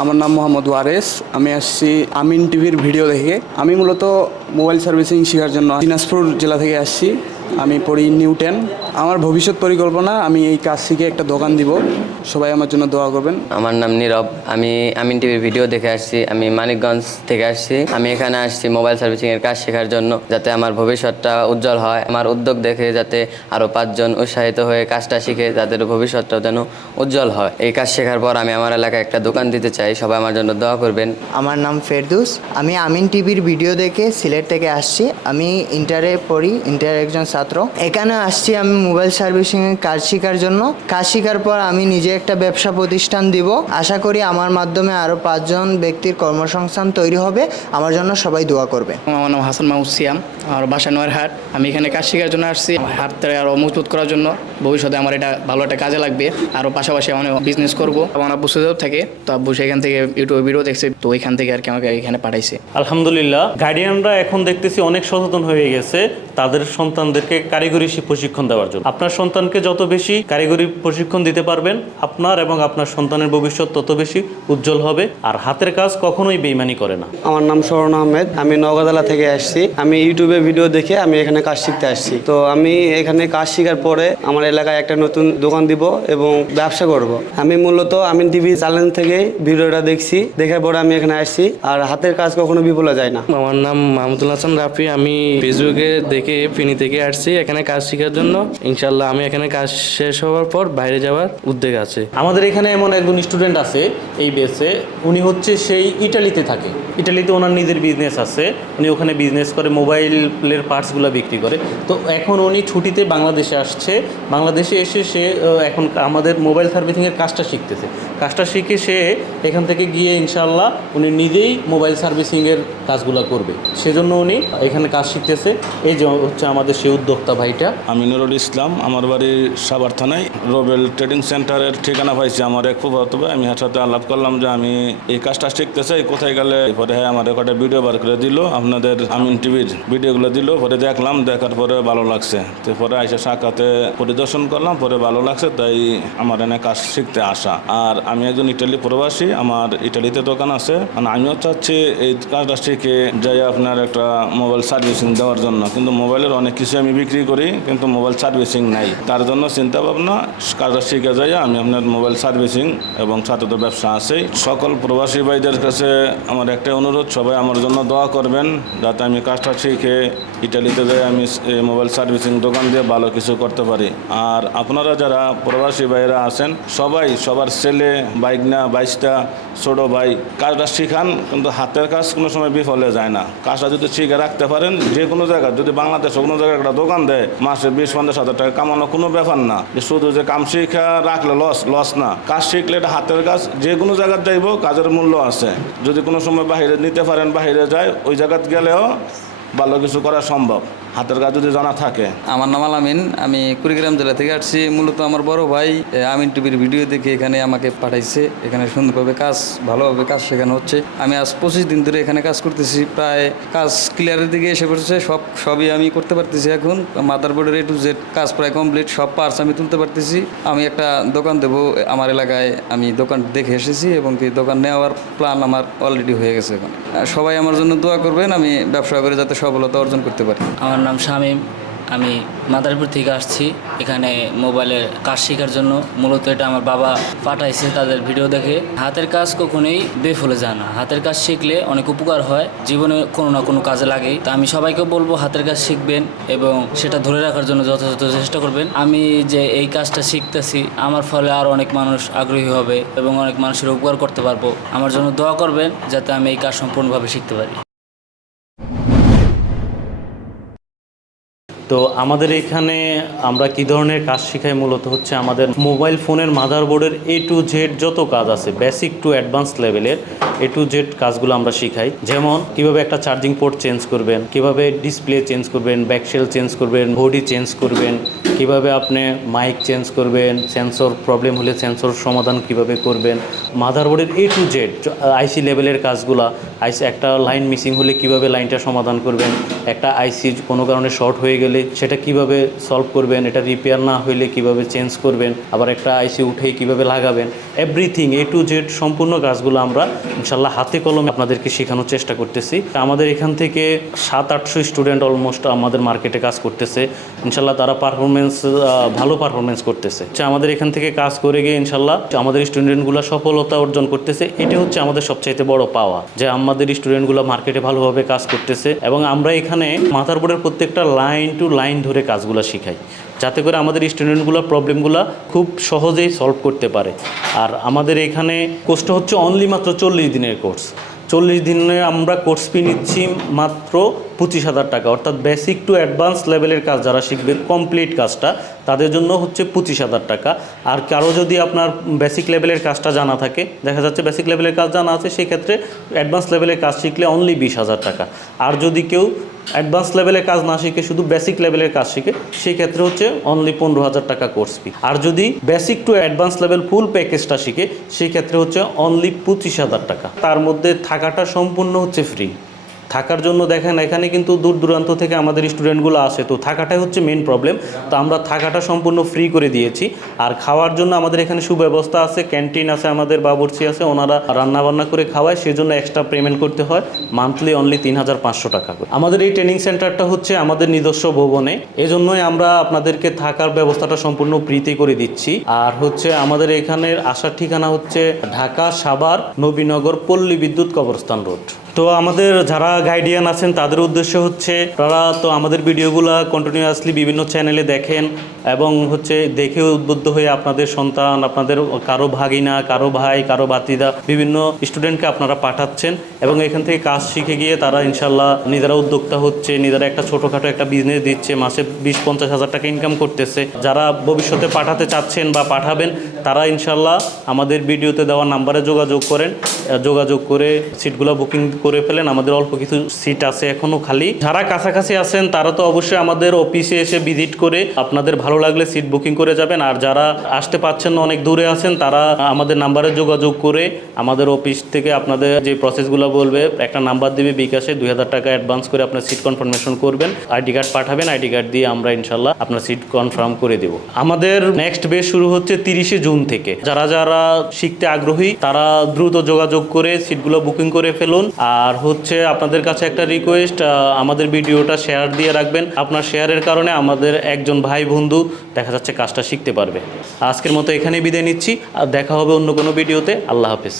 আমার নাম মোহাম্মদ ওয়ারেস। আমি আসছি আমিন টিভির ভিডিও দেখে। আমি মূলত মোবাইল সার্ভিসিং শেখার জন্য দিনাজপুর জেলা থেকে আসছি। আমি পড়ি নিউটেন। আমার ভবিষ্যৎ পরিকল্পনা আমি এই কাজ শিখে একটা দোকান দিব। সবাই আমার জন্য দোয়া করবেন। আমার নাম নীরব। আমি আমিন টিভির ভিডিও দেখে আসছি। আমি মানিকগঞ্জ থেকে আসছি। আমি এখানে আসছি মোবাইল সার্ভিসিং এর কাজ শেখার জন্য যাতে আমার ভবিষ্যৎটা উজ্জ্বল হয়। আমার উদ্যোগ দেখে যাতে আরও পাঁচজন উৎসাহিত হয়ে কাজটা শিখে যাদের ভবিষ্যৎটাও যেন উজ্জ্বল হয়। এই কাজ শেখার পর আমি আমার এলাকায় একটা দোকান দিতে চাই। সবাই আমার জন্য দোয়া করবেন। আমার নাম ফেরদুস। আমি আমিন টিভির ভিডিও দেখে সিলেট থেকে আসছি। আমি ইন্টারে পড়ি ইন্টার একজন ছাত্র। এখানে আসছি আমি মোবাইল সার্ভিসিংয়ের কাজ শেখার জন্য। কাজ শেখার পর আমি নিজে একটা ব্যবসা প্রতিষ্ঠান দিব। আশা করি আমার মাধ্যমে আরও পাঁচজন ব্যক্তির কর্মসংস্থান তৈরি হবে। আমার জন্য সবাই দোয়া করবে। আমার নাম হাসান মাহমুদ সিয়াম। আমার বাসা নয়ারহাট আমি এখানে কাজ শেখার জন্য আসছি। হাতটা আরও মজবুত করার জন্য ভবিষ্যতে আমার এটা ভালো একটা কাজে লাগবে। আরও পাশাপাশি আমি বিজনেস করব। আমার আব্বু সুযোগ থাকে। তো আব্বু সেখান থেকে ইউটিউবে ভিডিও দেখছে। তো ওইখান থেকে আর কি আমাকে এখানে পাঠাইছে। আলহামদুলিল্লাহ। গার্ডিয়ানরা এখন দেখতেছি অনেক সচেতন হয়ে গেছে। তাদের সন্তানদেরকে কারিগরি প্রশিক্ষণ দেওয়ার জন্য। আপনার সন্তানকে যত বেশি কারিগরি প্রশিক্ষণ দিতে পারবেন আপনার এবং আপনার সন্তানের ভবিষ্যৎ তত বেশি উজ্জ্বল হবে আর হাতের কাজ কখনোই বেইমানি করে না। আমার নাম শরণ আহমেদ আমি নওগাঁতলা থেকে আসছি। আমি ইউটিউবে ভিডিও দেখে আমি এখানে কাজ শিখতে আসছি। তো আমি এখানে কাজ শেখার পরে আমার এলাকায় একটা নতুন দোকান দিব এবং ব্যবসা করব। আমি মূলত আমি টিভি চ্যানেল থেকে ভিডিওটা দেখছি দেখার পরে আমি এখানে আসছি। আর হাতের কাজ কখনো বিফলে যায় না। আমার নাম মাহমুদুল হাসান রাফি আমি ফেসবুকে দেখে ফিনি থেকে আসছি এখানে কাজ শেখার জন্য। ইনশাল্লাহ আমি এখানে কাজ শেষ হওয়ার পর বাইরে যাওয়ার উদ্যোগ আছে। আমাদের এখানে এমন একজন স্টুডেন্ট আছে এই বেসে উনি হচ্ছে সেই ইটালিতে থাকে। ইটালিতে ওনার নিজের বিজনেস আছে। উনি ওখানে বিজনেস করে, মোবাইলের পার্টসগুলো বিক্রি করে। তো এখন উনি ছুটিতে বাংলাদেশে আসছে। বাংলাদেশে এসে সে এখন আমাদের মোবাইল সার্ভিসিংয়ের কাজটা শিখতেছে। কাজটা শিখে সে এখান থেকে গিয়ে ইনশাল্লাহ উনি নিজেই মোবাইল সার্ভিসিংয়ের কাজগুলো করবে। সেজন্য উনি এখানে কাজ শিখতেছে। এই যে হচ্ছে আমাদের সেই উদ্যোক্তা ভাইটা। আমি নুরুল ইসলাম, আমার বাড়ি সাবার থানায় রোবেল ট্রেডিং সেন্টারের ঠিকানা পাইছি আমার এক ফুফাতো ভাই আমি সাথে আলাপ করলাম যে আমি এই কাজটা শিখতে চাই, কোথায় গেলে? পরে হ্যাঁ আমার একটা ভিডিও বার করে দিল, আপনাদের আমিন টিভির ভিডিওগুলো দিল, পরে দেখলাম, দেখার পরে ভালো লাগছে। তো পরে এসে সাক্ষাতে পরিদর্শন করলাম, পরে ভালো লাগছে, তাই আমার এনে কাজ শিখতে আসা। আর আমি একজন ইটালি প্রবাসী, আমার ইটালিতে দোকান আছে। মানে আমিও চাচ্ছি এই কাজটা শিখে যাই আপনার একটা মোবাইল সার্ভিসিং দেওয়ার জন্য, কিন্তু মোবাইলের অনেক কিছু আমি বিক্রি করি, কিন্তু মোবাইল সার্ভিসিং নাই। তার জন্য চিন্তা ভাবনা কাজটা শিখে যাই আমি আপনার মোবাইল সার্ভিসিং এবং সাথে তো ব্যবসা আছেই সকল প্রবাসী ভাইদের কাছে আমার একটাই অনুরোধ, সবাই আমার জন্য দোয়া করবেন, যাতে আমি কাজটা শিখে ইটালিতে যাই আমি মোবাইল সার্ভিসিং দোকান দিয়ে ভালো কিছু করতে পারি। আর আপনারা যারা প্রবাসী ভাইরা আছেন, সবাই, সবার ছেলে বাইক না বাইশটা ছোট ভাই, কাজটা শিখান, কিন্তু হাতের কাজ কোনো সময় বিফলে যায় না। কাজটা যদি শিখে রাখতে পারেন, যে কোনো জায়গায় যদি বাংলাদেশে কোনো জায়গায় একটা দোকান দেয়, মাসে বিশ, পঞ্চাশ হাজার টাকা কামানো কোনো ব্যাপার না। শুধু যে কাম শিখা রাখলে লস লস না। কাজ শিখলে এটা হাতের কাজ, যে কোনো জায়গায় যাইব কাজের মূল্য আছে। যদি কোনো সময় বাইরে নিতে পারেন বাইরে যায়, ওই জায়গায় গেলেও ভালো কিছু করা সম্ভব। হাতের কাজ যদি জানা থাকে। আমার নাম আলামিন আমি কুড়িগ্রাম জেলা থেকে আসছি। মূলত আমার বড় ভাই আমিন টিভির ভিডিও দেখে এখানে আমাকে পাঠাইছে। এখানে সুন্দরভাবে কাজ ভালোভাবে কাজ শেখানো হচ্ছে। আমি আজ পঁচিশ দিন ধরে এখানে কাজ করতেছি। প্রায় কাজ ক্লিয়ারের দিকে এসে পড়েছে। সব সবই আমি করতে পারতেছি এখন। মাদার বোর্ডের এ টু জেড কাজ প্রায় কমপ্লিট সব পার্টস আমি তুলতে পারতেছি। আমি একটা দোকান দেবো আমার এলাকায় আমি দোকান দেখে এসেছি এবং কি দোকান নেওয়ার প্ল্যান আমার অলরেডি হয়ে গেছে এখন। আর সবাই আমার জন্য দোয়া করবেন। আমি ব্যবসা করে যাতে সফলতা অর্জন করতে পারি। আমার নাম শামীম। আমি মাদারীপুর থেকে আসছি। এখানে মোবাইলের কাজ শেখার জন্য। মূলত এটা আমার বাবা পাঠাইছে তাদের ভিডিও দেখে। হাতের কাজ কখনোই বেফলে যায় না। হাতের কাজ শিখলে অনেক উপকার হয়। জীবনে কোনো না কোনো কাজে লাগে। তা আমি সবাইকে বলব, হাতের কাজ শিখবেন এবং সেটা ধরে রাখার জন্য যথাযথ চেষ্টা করবেন। আমি যে এই কাজটা শিখতেছি, আমার ফলে আরও অনেক মানুষ আগ্রহী হবে এবং অনেক মানুষের উপকার করতে পারব। আমার জন্য দোয়া করবেন যাতে আমি এই কাজ সম্পূর্ণভাবে শিখতে পারি। তো আমাদের এখানে আমরা কি ধরনের কাজ শিখাই মূলত হচ্ছে আমাদের মোবাইল ফোনের মাদারবোর্ডের এ টু জেড যত কাজ আছে বেসিক টু অ্যাডভান্স লেভেলের এ টু জেড কাজগুলো আমরা শিখাই। যেমন, কীভাবে একটা চার্জিং পোর্ট চেঞ্জ করবেন, কীভাবে ডিসপ্লে চেঞ্জ করবেন ব্যাকশেল চেঞ্জ করবেন বডি চেঞ্জ করবেন, কীভাবে আপনি মাইক চেঞ্জ করবেন সেন্সর প্রবলেম হলে সেন্সর সমাধান কীভাবে করবেন মাদারবোর্ডের এ টু জেড আইসি লেভেলের কাজগুলা আইসি একটা লাইন মিসিং হলে কীভাবে লাইনটা সমাধান করবেন? একটা আইসি কোনো কারণে শর্ট হয়ে গেলে সেটা কীভাবে সলভ করবেন? এটা রিপেয়ার না হইলে কীভাবে চেঞ্জ করবেন? আবার একটা আইসি উঠে কীভাবে লাগাবেন? এভরিথিং এ টু জেড সম্পূর্ণ কাজগুলো আমরা ইনশাল্লাহ হাতে কলমে আপনাদেরকে শেখানোর চেষ্টা করতেছি। আমাদের এখান থেকে সাত, আটশো স্টুডেন্ট অলমোস্ট আমাদের মার্কেটে কাজ করতেছে। ইনশাল্লাহ তারা পারফরমেন্স ভালো পারফরমেন্স করতেছে। আমাদের এখান থেকে কাজ করে গিয়ে ইনশাল্লাহ আমাদের স্টুডেন্টগুলো সফলতা অর্জন করতেছে। এটা হচ্ছে আমাদের সবচাইতে বড় পাওয়া যে আমাদের স্টুডেন্টগুলো মার্কেটে ভালোভাবে কাজ করতেছে এবং আমরা এখানে মাথার বোর্ডের প্রত্যেকটা লাইন টু লাইন ধরে কাজগুলো শিখাই। যাতে করে আমাদের স্টুডেন্টগুলো প্রবলেমগুলো খুব সহজেই সলভ করতে পারে। আর আমাদের এখানে কোর্সটা হচ্ছে অনলি মাত্র চল্লিশ দিনের কোর্স চল্লিশ দিনে আমরা কোর্স ফি নিচ্ছি মাত্র পঁচিশ হাজার টাকা। অর্থাৎ বেসিক টু অ্যাডভান্স লেভেলের কাজ যারা শিখবে কমপ্লিট কাজটা, তাদের জন্য হচ্ছে পঁচিশ হাজার টাকা। আর কারও যদি আপনার বেসিক লেভেলের কাজটা জানা থাকে, দেখা যাচ্ছে বেসিক লেভেলের কাজ জানা আছে, সেক্ষেত্রে অ্যাডভান্স লেভেলের কাজ শিখলে অনলি বিশ হাজার টাকা। আর যদি কেউ অ্যাডভান্স লেভেলের কাজ না শিখে, শুধু বেসিক লেভেলের কাজ শিখে সেই ক্ষেত্রে হচ্ছে অনলি পনেরো হাজার টাকা কোর্স ফি আর যদি basic to advance level full প্যাকেজটা শিখে সেই ক্ষেত্রে হচ্ছে অনলি পঁচিশ হাজার টাকা। তার মধ্যে থাকাটা সম্পূর্ণ হচ্ছে ফ্রি থাকার জন্য দেখেন, এখানে কিন্তু দূর দূরান্ত থেকে আমাদের স্টুডেন্টগুলো আসে। তো থাকাটাই হচ্ছে মেন প্রবলেম। তো আমরা থাকাটা সম্পূর্ণ ফ্রি করে দিয়েছি। আর খাওয়ার জন্য আমাদের এখানে সুব্যবস্থা আছে, ক্যান্টিন আছে আমাদের, বাবুর্চি আছে। ওনারা রান্না বান্না করে খাওয়ায়, সেজন্য এক্সট্রা পেমেন্ট করতে হয়। মান্থলি অনলি তিন হাজার পাঁচশো টাকা করে। আমাদের এই ট্রেনিং সেন্টারটা হচ্ছে আমাদের নিজস্ব ভবনে। এজন্যই আমরা আপনাদেরকে থাকার ব্যবস্থাটা সম্পূর্ণ ফ্রিতে করে দিচ্ছি। আর হচ্ছে আমাদের এখানের আসার ঠিকানা হচ্ছে ঢাকা সাভার নবীনগর পল্লী বিদ্যুৎ কবরস্থান রোড। তো আমাদের যারা গাইডিয়ান আছেন, তাদের উদ্দেশ্য হচ্ছে তারা তো আমাদের ভিডিওগুলো কন্টিনিউয়াসলি বিভিন্ন চ্যানেলে দেখেন এবং হচ্ছে দেখে উদ্বুদ্ধ হয়ে আপনাদের সন্তান, আপনাদের কারও ভাগিনা, কারও ভাই, কারও বাতিদা বিভিন্ন স্টুডেন্টকে আপনারা পাঠাচ্ছেন এবং এখান থেকে কাজ শিখে গিয়ে তারা ইনশাল্লাহ নিজেরা উদ্যোক্তা হচ্ছে, নিজেরা একটা ছোটোখাটো একটা বিজনেস দিচ্ছে, মাসে বিশ পঞ্চাশ হাজার টাকা ইনকাম করতেছে। যারা ভবিষ্যতে পাঠাতে চাচ্ছেন বা পাঠাবেন, তারা ইনশাল্লাহ আমাদের ভিডিওতে দেওয়া নাম্বারে যোগাযোগ করেন। যোগাযোগ করে সিটগুলো বুকিং করে ফেলেন, আমাদের অল্প কিছু সিট আছে এখনও খালি। যারা কাছাকাছি আছেন, তারা তো অবশ্যই আমাদের অফিসে এসে ভিজিট করে আপনাদের ভালো লাগলে সিট বুকিং করে যাবেন। আর যারা আসতে পাচ্ছেন না, অনেক দূরে আছেন, তারা আমাদের নাম্বারে যোগাযোগ করে আমাদের অফিস থেকে আপনাদের যে প্রসেসগুলো বলবে, একটা নাম্বার দিবে বিকাশে দুই হাজার টাকা অ্যাডভান্স করে আপনার সিট কনফার্মেশন করবেন। আইডি কার্ড পাঠাবেন আইডি কার্ড দিয়ে আমরা ইনশাল্লাহ আপনার সিট কনফার্ম করে দেব। আমাদের নেক্সট বেস শুরু হচ্ছে তিরিশে জুন থেকে। যারা যারা শিখতে আগ্রহী, তারা দ্রুত যোগাযোগ করে সিটগুলো বুকিং করে ফেলুন। আর হচ্ছে আপনাদের কাছে একটা রিকোয়েস্ট আমাদের ভিডিওটা শেয়ার দিয়ে রাখবেন। আপনার শেয়ারের কারণে আমাদের একজন ভাই বন্ধু দেখা যাচ্ছে কাজটা শিখতে পারবে। আজকের মতো এখানেই বিদায় নিচ্ছি, আর দেখা হবে অন্য কোনো ভিডিওতে। আল্লাহ হাফেজ।